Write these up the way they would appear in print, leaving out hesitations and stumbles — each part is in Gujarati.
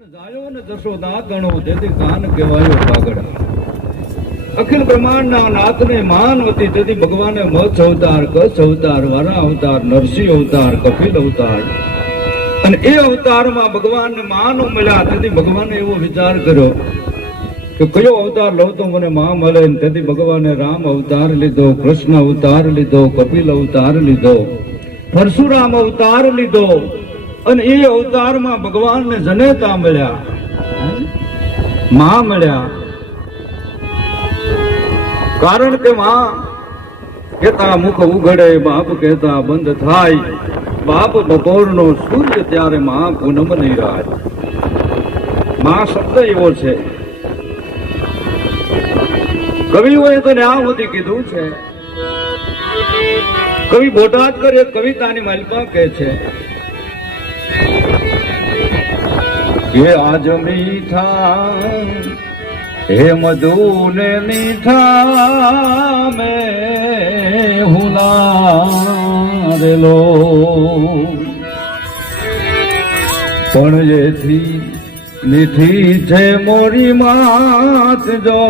જાયો ને જશોદા ગણો તેથી કાન કહેવાયો કાગળ. અખિલ બ્રહ્માંડના નાથને માનવતી તેથી ભગવાને મત્સ્ય અવતાર, કચ્છ અવતાર, વારા અવતાર, નરસિંહ અવતાર, કપિલ અવતાર, અને એ અવતારમાં ભગવાનને માનો મળ્યા. તેથી ભગવાને એવો વિચાર કર્યો કે કયો અવતાર લઉં તો મને માં મળે. તેથી ભગવાને રામ અવતાર લીધો, કૃષ્ણ અવતાર લીધો, કપિલ અવતાર લીધો, પરશુરામ અવતાર લીધો, અને એ અવતારમાં ભગવાનને જનેતા મળ્યા, માં મળ્યા. કારણ કે માં કહેતા મુખ ઉઘડે, બાપ કહેતા બંધ થાય. બાપ બપોરનો સૂર્ય ત્યારે માં પૂનમની રાત. માં શબ્દ એવો છે. કવિઓએ તો ન્યા સુધી કીધું છે. કવિ બોટાદકર એક કવિતાની માલિકા કહે છે કે આજ મીઠા હે મધુ ને મીઠા મેં હુલારેલો, પણ જેથી મીઠી છે મોરી માત જો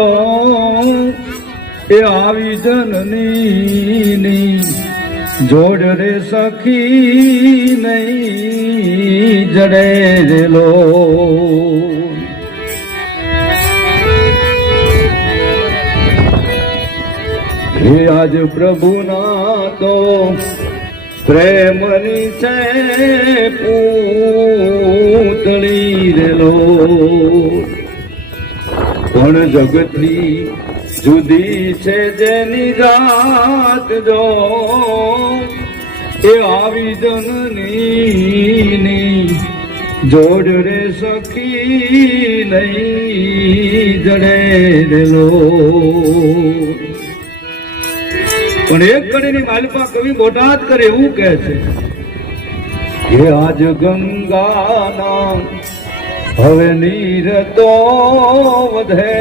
એ આવી જનની જોડ રે સખી નહીં જડેલો. હે આજ પ્રભુના તો પ્રેમની છે પૂતળી રેલો, પણ જગતથી જુદી છે જેની જાત જો એ આવી જનની જોડ રે સખી નહીં જડેલો. પણ એક કડીની માલિકા કવિ બોટાદકર એવું કહે છે કે આજ ગંગાના હવે નીર તો વધે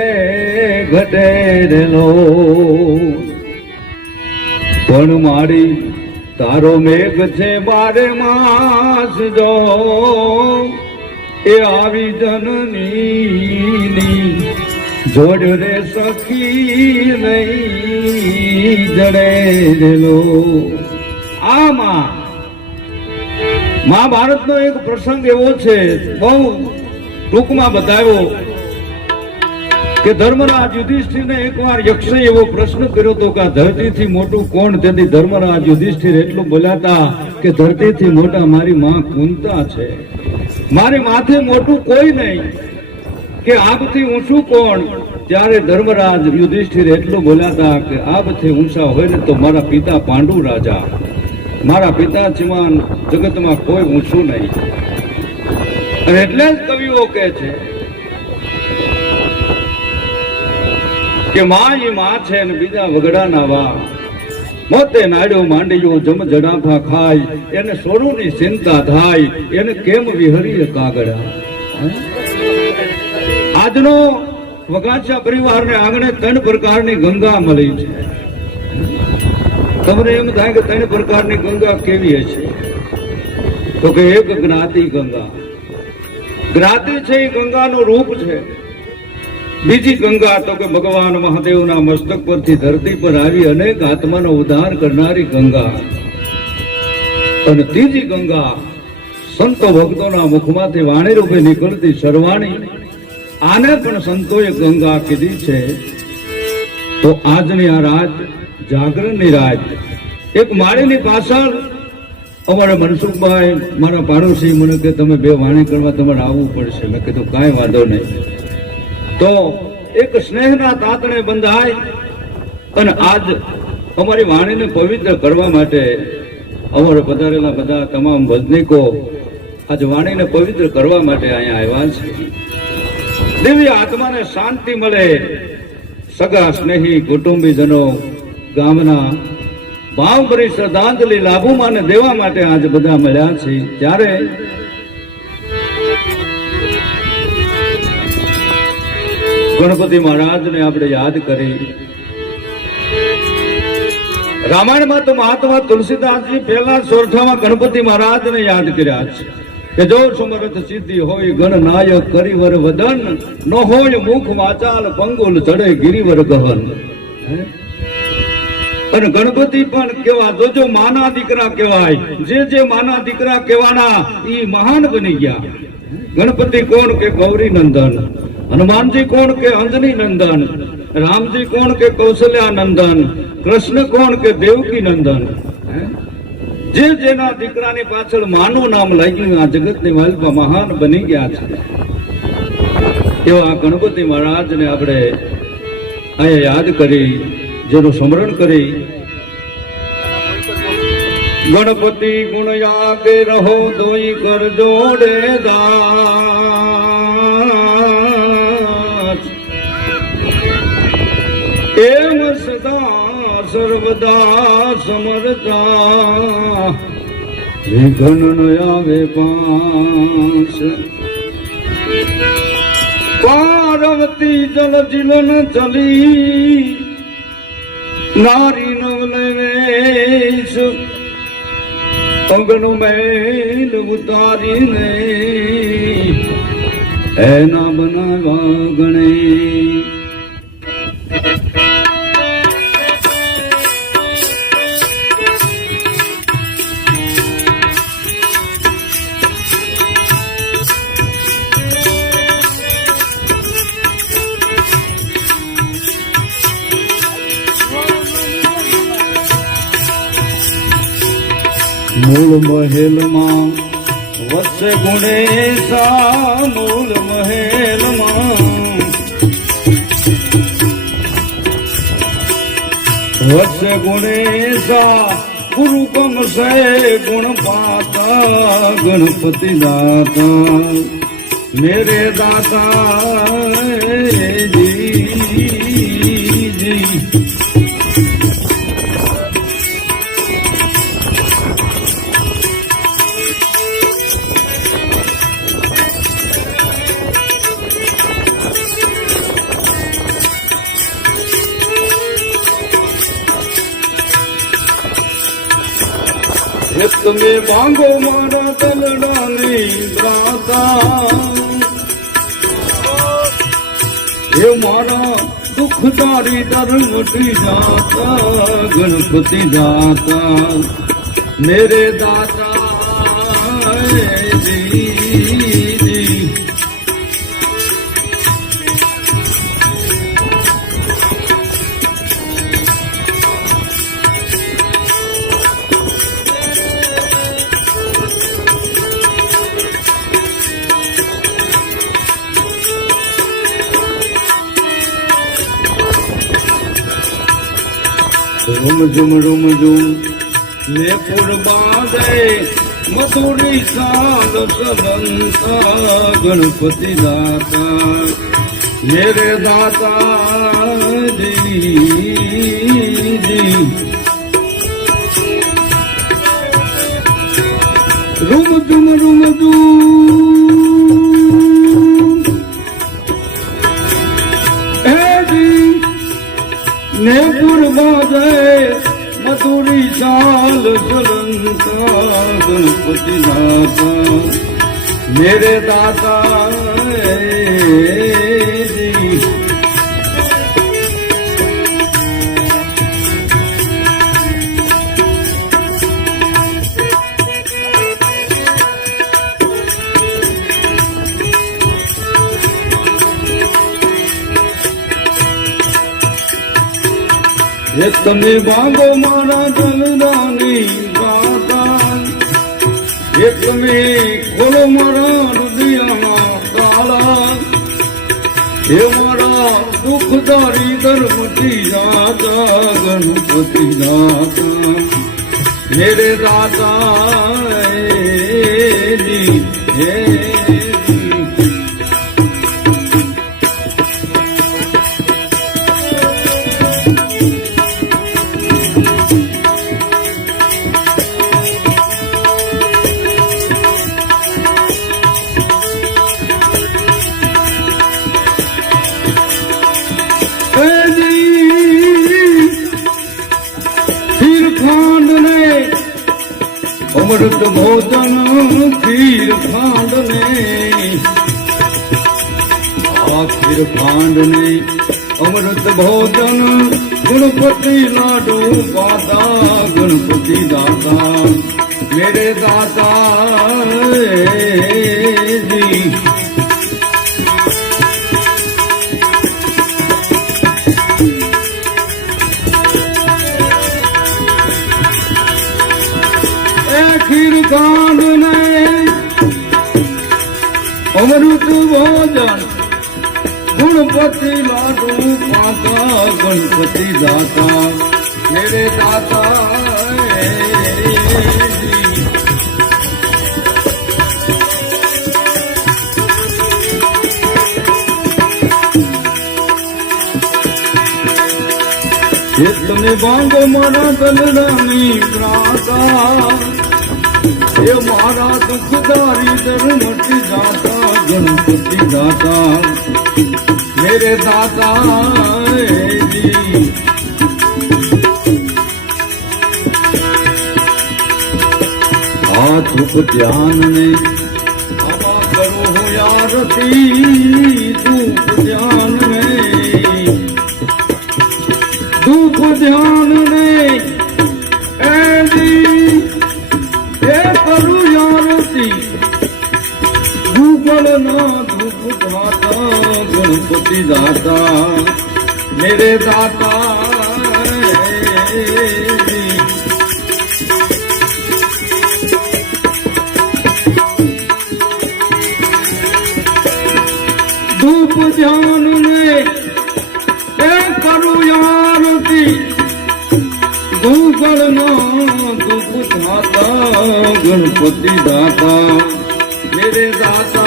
ઘટેલો, પણ મારી તારો મેઘ છે બારે માસ જો એ આવી જનની જોડ રે સખી નહીં જડેલો. આ મહાભારતનો એક પ્રસંગ એવો છે, બહુ ટૂંકમાં બતાવ્યો કે ધર્મરાજ યુધિષ્ઠિરને એકવાર યક્ષે એવો પ્રશ્ન કર્યો હતો કે આ ધરતીથી મોટું કોણ? તેથી ધર્મરાજ યુધિષ્ઠિર એટલું બોલાતા કે ધરતીથી મોટા મારી માં કુંતા છે, મારી માથે મોટું કોઈ નહીં, કે આબથી ઊંચું કોણ? ત્યારે ધર્મરાજ યુધિષ્ઠિર એટલું બોલાતા કે આબથી ઊંચા હોય ને તો મારા પિતા પાંડુ રાજા, મારા પિતા સિવાય જગતમાં કોઈ ઊંચું નહીં. અને એટલે જ કવિઓ કહે છે કે માં ઈ માં છે ને બીજા વગડાના વા, મોતે નાડ્યો માંડ્યો જમ જડાફા ખાય, એને સોરુની ચિંતા થાય, એને કેમ વિહરીએ કાગડા. આજનો વગાસિયા પરિવારને આંગણે 3 પ્રકારની ગંગા મળી છે. તમને એમ થાય કે 3 પ્રકારની ગંગા કેવી હશે? તો કે એક જ્ઞાતિ ગંગા. જ્ઞાતિ છે એ ગંગાનું રૂપ છે. બીજી ગંગા તો કે ભગવાન મહાદેવના મસ્તક પરથી ધરતી પર આવી અનેક આત્માનો ઉદ્ધાર કરનારી ગંગા. અને ત્રીજી ગંગા સંતો ભક્તોના મુખમાંથી વાણી રૂપે નીકળતી શરવાણી. આને પણ સંતોએ ગંગા કીધી છે. તો આજની આ રાત જાગરણની રાત. એક માળીની પાછળ અમારે મનસુખભાઈ મારા પાડોશી મને કે તમે 2 વાણી કરવા તમારે આવવું પડશે. મેં કીધું કાંઈ વાંધો નહીં. તો એક સ્નેહના તાતણે બંધાય અને આજ અમારી વાણીને પવિત્ર કરવા માટે અમારે પધારેલા બધા તમામ ભજનીકો આજ વાણીને પવિત્ર કરવા માટે અહીંયા આવ્યા છે. દિવ્ય આત્માને શાંતિ મળે, સગા સ્નેહી કુટુંબીજનો ગામના ભાવભરી શ્રદ્ધાંજલિ લાભુમાને દેવા માટે આજ બધા મળ્યા છે. ત્યારે ગણપતિ મહારાજને આપણે યાદ કરી. રામાયણમાં તો મહાત્મા તુલસીદાસજી પહેલા સોરઠામાં ગણપતિ મહારાજને યાદ કર્યા છે. કે જો સમર્થ સિદ્ધિ હોય ગણ નાયક કરિવર વદન ન હોય મુખ વાચાલ પંગુલ ચડે ગિરિવર ગહન. અને ગણપતિ પણ કેવા જોજો માના દીકરા કહેવાય. જે માના દીકરા કહેવાના ઈ મહાન બની ગયા. ગણપતિ કોણ કે ગૌરી નંદન, હનુમાનજી કોણ કે અંજની નંદન, રામજી કોણ કે કૌશલ્યા નંદન, કૃષ્ણ કોણ કે દેવકી નંદન. જેના દીકરાની પાછળ માનું નામ લાગ્યું આ જગતની માલિકા મહાન બની ગયા છે. એવા ગણપતિ મહારાજને આપણે અહીંયા યાદ કરી, જેનું સ્મરણ કરી. ગણપતિ ગુણ યાગે રહો દોઈ કર જોડે દાસ, એમ સદા સર્વદા સમરતા વિઘ્ન ન આવે પાસ. પાર્વતી જલ જીલન ચલી નારી નવલેશ, અંગનો મેલ ઉતારીને એના બનાવવા ગણે. મૂળ મહેલમાં વસે ગુણેશા, મૂળ મહેલમાં વસે ગુણેશા, ગુરુ ગમશે ગુણ પાતા, ગણપતિ દાતા મેરે દાતા જી જી. તમે માંગો મારા દલડાની દાતા, એ મારા દુઃખ તારી દર મટી જાતા, ગણપતિ દાતા મેરે દાતા જી જી. રૂમ ઝુમ લેપુર બાંધે મથુરી સાલ સલંતા, ગણપતિ દાતા મેરે દાતા જી જી. રૂમ ઝુમ નેપુર બાજે મથુરી ચાલ ચલંતા, ગણપતિ દાતા મેરે દાતા જી. તમે માંગો મારા દલડાની દાતા, એ તમે ખોલો મારા હૃદયના તાળા, એ મારા દુઃખ દારી દર મટી જાતા, ગણપતિ દાતા મેરે દાતા જી હે. અમૃત ભોજન ખીર ખાંડ ને ખીર ખાંડ ને અમૃત ભોજન ગણપતિ લાડુ પાતા ગણપતિ દાતા मेरे दाता जी खीर खांड ने अमृत भोजन गणपति लाडू पाता गणपति दाता मेरे दाता તમે વાંગો મારા દલડાની પ્રાતા એ મારા દુઃખદારી દર મટી જાતા ગણપતિ દાતા મેરે દાતા જી हाथ ध्यान ने हवा करो हो यारती धूप ध्यान में धूप ध्यान ने ए करू यारती धूपल ना धूप दाता गणपति दाता मेरे दाता धूप ध्यान ने करू यारती धूपल ना धूप दाता गणपति दाता मेरे दाता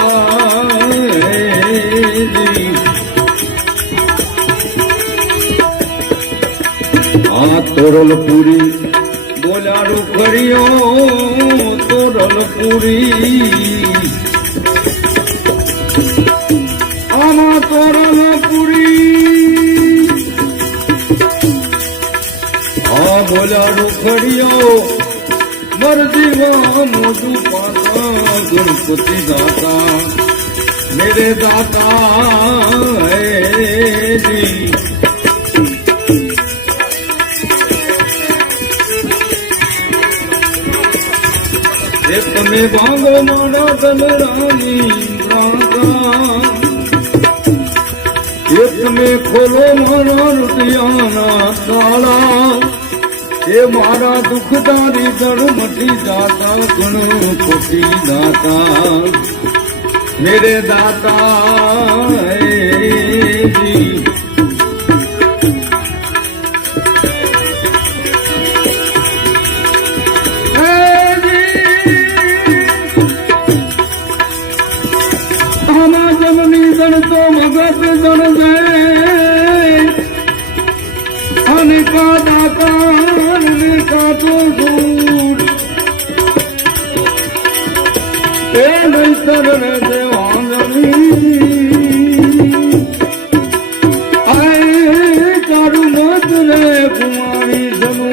तोरल पूरी बोलारू करियो तोरल पूरी तोरण पूरी बोला रुखड़ियो मर्जीवा मोदू पाता गणपति दाता मेरे दाता जी તમે ભાંગો મારા દલરાની में खोलो मारा रुटियाना ताला ये मारा दुखदारी दर मटी जाता गणपति दाता मेरे दाता जी जमनी जन तो मगत जन का दाकार का तो दूर नैतर देवांगनी आए चारू मत रे कुमारी जमू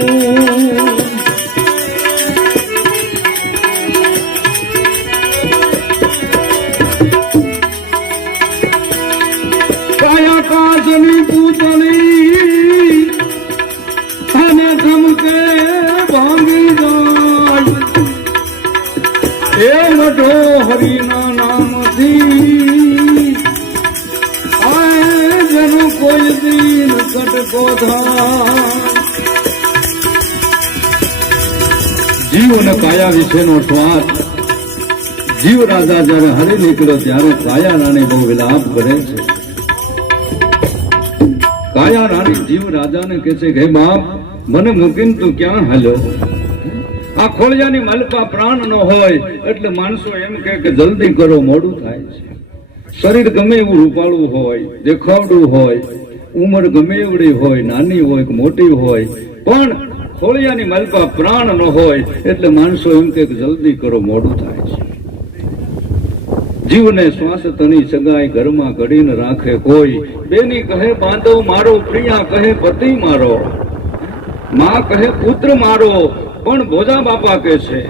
काया काजनी पूतनी धमके भांगी जाय ए मठो हरिना नाम थी आए जनु कोई दीन कटको था जीव ने काया विषय नो स्वाद जीव राजा जયારે હરી નીકળ્યો ત્યારે કાયા રાણી બહુ વિલાપ કરે છે કાયા રાણી જીવ રાજાને કહે છે કે બાપ મને મૂકીને તું ક્યાં હાલ્યો આ ખોળિયાની માલપા પ્રાણ ન હોય એટલે માણસો એમ કહે કે જલ્દી કરો મોડું થાય છે શરીર ગમે એવું રૂપાળું હોય દેખાવડું હોય ઉંમર ગમે એવડી હોય નાની હોય કે મોટી હોય પણ ખોળિયાની માલપા પ્રાણ ન હોય એટલે માણસો એમ કહે કે જલ્દી કરો મોડું થાય છે જીવને શ્વાસ તણી સગાઈ ઘરમાં ઘડીને રાખે કોઈ બેની કહે બાંધો મારો પ્રિયા કહે પતિ મારો માં કહે પુત્ર મારો પણ ભોજા બાપા કે છે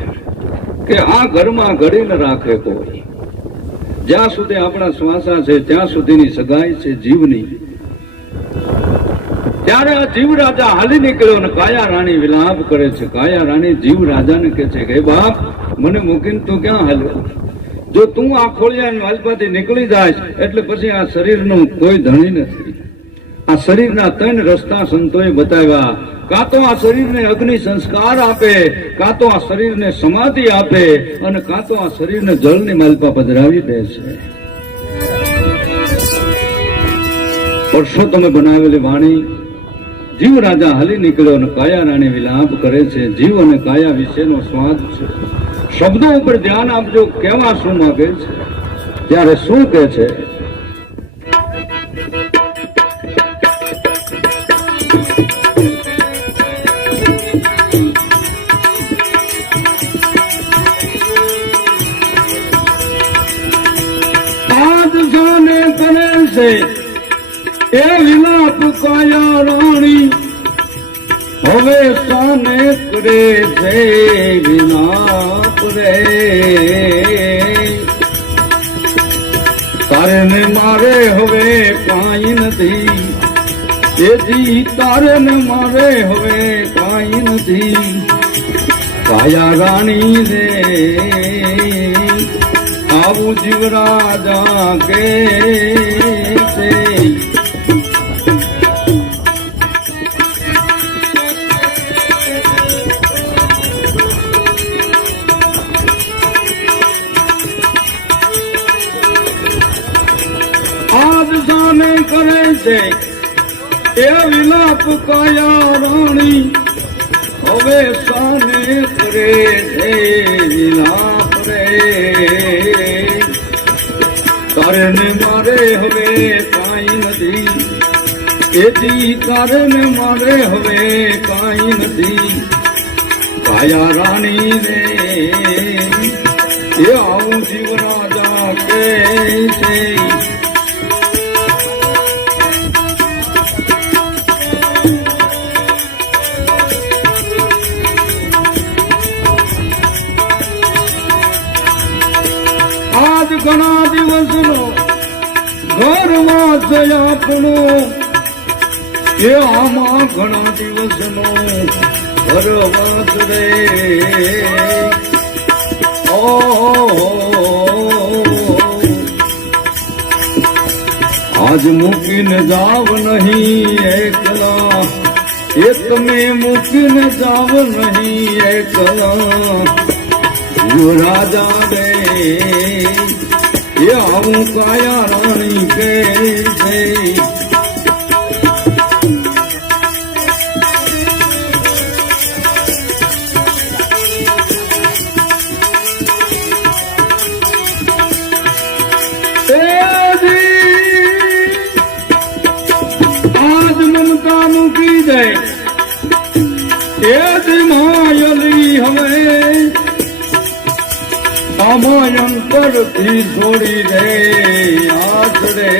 કે આ ઘરમાં ઘડીને રાખે કોઈ, જ્યાં સુધી આપણા શ્વાસા છે ત્યાં સુધીની સગાઈ છે જીવની. ત્યારે આ જીવ રાજા હાલી નીકળ્યો અને કાયા રાણી વિલાપ કરે છે. કાયા રાણી જીવ રાજાને કહે છે કે બાપ, મને મૂકીને તું ક્યાં હાલ્યો? જો તું આ ખોળિયા વાલપાથી નીકળી જાય એટલે પછી આ શરીરનું કોઈ ધણી નથી. આ શરીરના 3 રસ્તા સંતોએ બતાવ્યા. કાં તો આ શરીરને અગ્નિ સંસ્કાર આપે, કાં તો આ શરીરને સમાધિ આપે, અને કાં તો આ શરીરને જળની માલપા પધરાવી દે છે. વર્ષો તમે બનાવેલી વાણી જીવ રાજા હાલી નીકળ્યો અને કાયા રાણી વિલાપ કરે છે. જીવ અને કાયા વિશેનો સ્વાદ છે. શબ્દો ઉપર ધ્યાન આપજો, કેવા શું માગે છે, ત્યારે શું કહે છે. આજ જોને કરે છે એ વિલાપ કાયા રાણી, હવે સાને કરે છે વિલાપ રે. તારે ને મારે હવે કાંઈ નથી, એજી તારે ને મારે હવે કાંઈ નથી. કાયા રાણી રે આવું જીવરાજા કે છે. આજ જાને કરે છે એ વિલાપ કાયા રાણી, હવે સાને કરે છે વિલાપ રે. તારે ને મારે હવે કાંઈ નથી, એથી તારે ને મારે હવે કાંઈ નથી. કાયા રાણી રે એ આવું જીવરાજા કે છે. આજ ઘણા દિવસનો ઘરમાં છે આપણો, એ આમાં ઘણા દિવસનો ઘરવાસ રે. આજ મૂકીને જાવ નહીં એકલા, એ તમે મૂકીને જાવ નહીં એકલા. રાજા રે એ આવું કાયા રાણી કે છે. આજ મમતા મૂકી દે એ જ માયલી હવે, આમાયન પરથી છોડી દે આજ રે.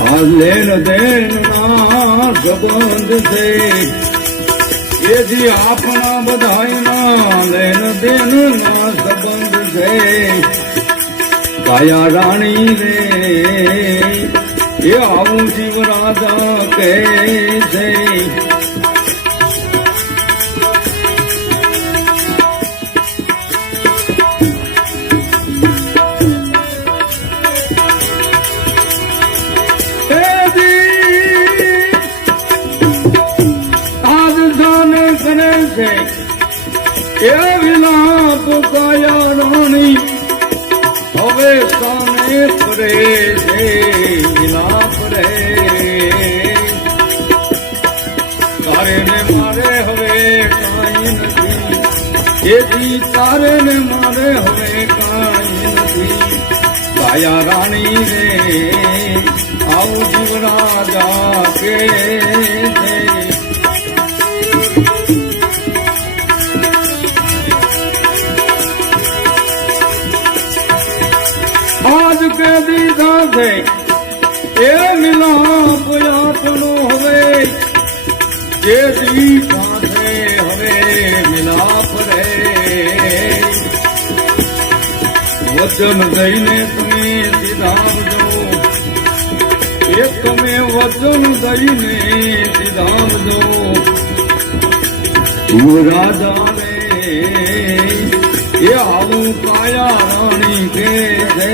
આ લેન દેન ના સંબંધ છે, એ જે આપણા બધાયના લેન દેન ના સંબંધ છે. કાયા રાણી રે એ આવું જીવરાજા કે છે. આજ જાને કરે છે એ વિલાપ કાયા રાણી, હવે સાને કરે છે વિલાપ રે. તારે ને મારે હવે કાંઈ નથી, એથી તારે ને મારે હવે કાંઈ નથી. કાયા રાણી રે આવું જીવરાજા કે છે. આજ કે દીધા છે એ મિલાપ આપનો હવે, વચન દઈને તમે સીધાવજો એક તમે વચન દઈને સીધાવજો રાજા રે એ આવું કાયા રાણી કે છે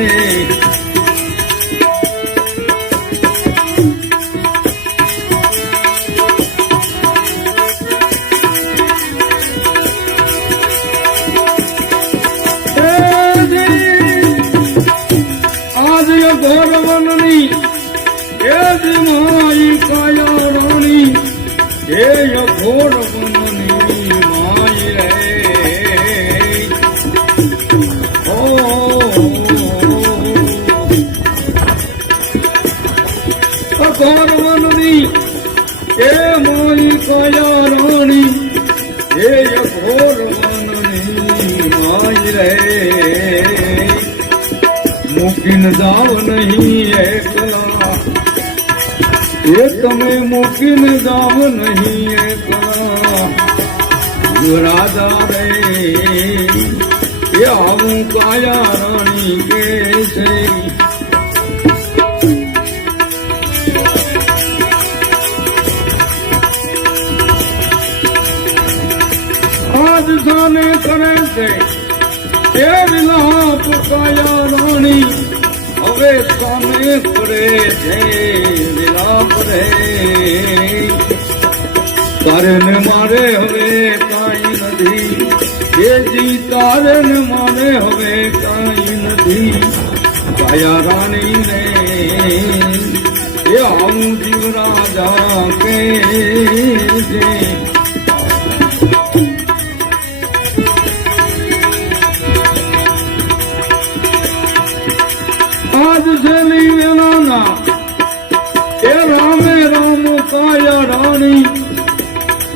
ગોરવનની એ માઈ કાયા રાણી એ ગોરવનની માઈ રે ગોરવનની એ માઈ કાયા રાણી એ ગોરવનની માઈ રે મૂકીન જાવ નહીં એકલા એ તમે મૂકીન જાવ નહીં એકલા રાજા રે એ આવું કાયા રાણી કે છે આજ સાને કરે છે એ વિલાપ કાયા રાણી હવે સામે કરે છે વિલાપ રે તારે ને મારે હવે કાંઈ નથી એ જી તારે ને મારે હવે કાંઈ નથી કાયા રાણી રે એ આવું જીવ રાજા કે છે આજ શેલી વેલાના એ રામે રામ કાયા રાણી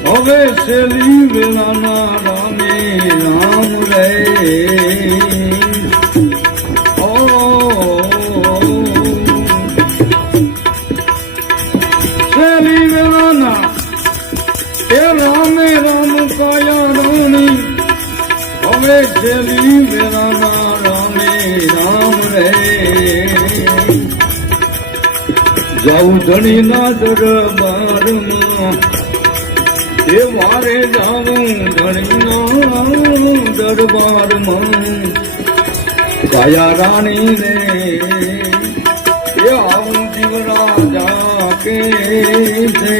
હવે શેલી વેલાના રામે રામ રે શેલી વેલાના એ રામે રામ કાયા રાણી હવે શેલી વેલાના રામે રામ રે જાઉં ધણીના દરબારમાં એ વારે જાઉં ધણીના દરબારમાં કાયા રાણી રે એ આવું જીવ રાજા કે છે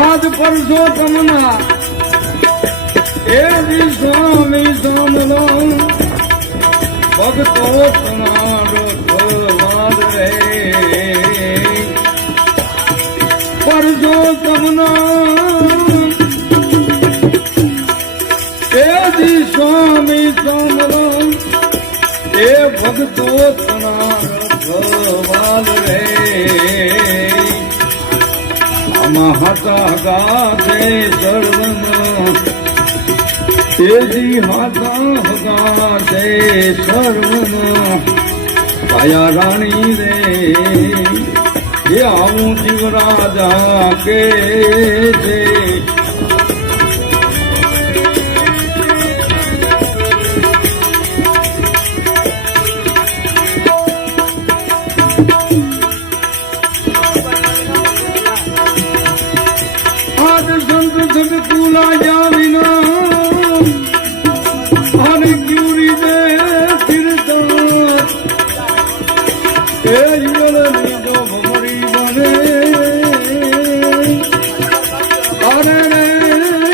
આજ પરસોત્તમના એ સ્વામી સામલો ભક્તો તમારો ભગવાન રે પરસોત્તમના એ સ્વામી સામલો એ ભક્તો તમારો ભગવાન રે હાથા ગાતે સર્વમાં તેજી હાથા ગાતે સર્વમાં કાયા રાણી રે એ આવું જીવ રાજા કે છે જગતુલા જાવિના હરિ ક્યુરી દે તીર્થા એ યુગલ લીધો ભમરી બને અરે રે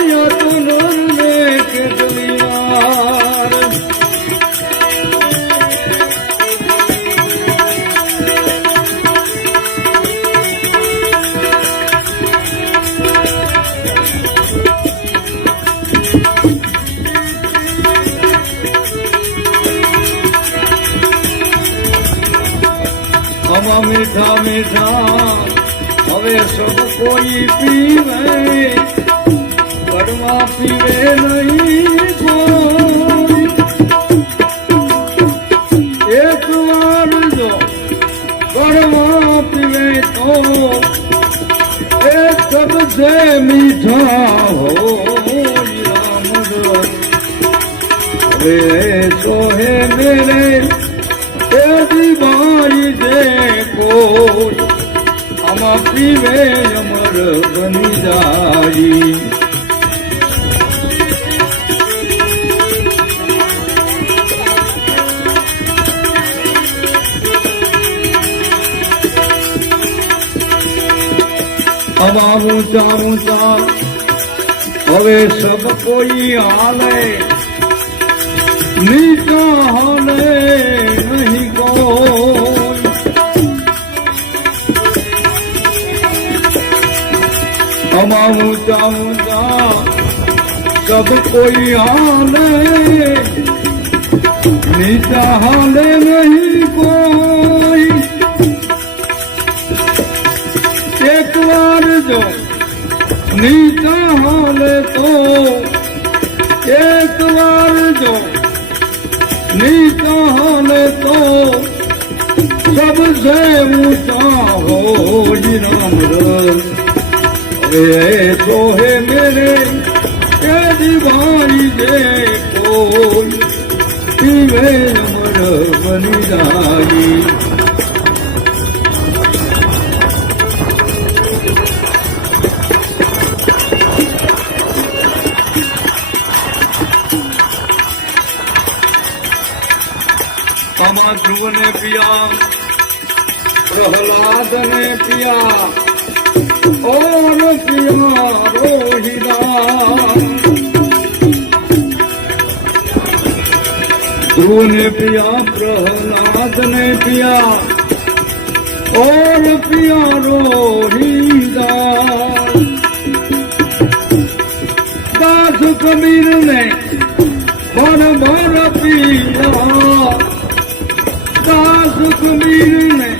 યાતો નરને કેટલી વાર મીઠા મીઠા હવે સબ કોઈ પીવે ઘરમાં પીવે નહીં કોઈ એક વાર જો ઘરમાં પીવે તો सबसे मीठा हो राम रस वे तो है मेरे तेरी भाई जे को हम पीवे अमर बनी जाई हवा ऊंचा ऊंचा हवे सब कोई हाले नीचा हाले नहीं कोई हवा ऊंचा ऊंचा सब कोई हाले नीचा हाले नहीं कोई एक बार जो नीचा हाले तो एक बार जो नीचा हाले तो सबसे ऊंचा हो राम रस वे तो है मेरे तेरी भाई जे कोई पीवे अमर बनी जाई ध्रुव ने पिया प्रहलाद ने पिया और पिया रोहिदा ध्रुव ने पिया प्रहलाद ने पिया और पिया रोहिदा दास कबीर ने भर भर पिया दास कबीर ने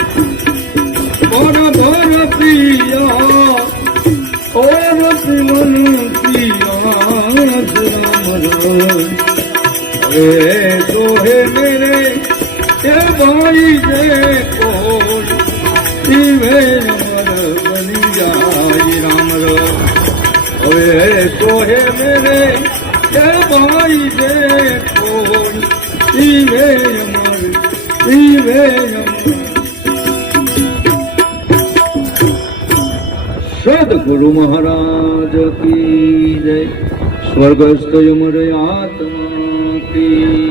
भर भर पिया और पिवन पिया राम रस वे तो है मेरे ये भाई जे कोई पीवे अमर बनी जाई राम रस वे तो है मेरे ये भाई जे कोई पीवे अमर सदगुरु महाराज की जय स्वर्गस्थ यमर आत्मा की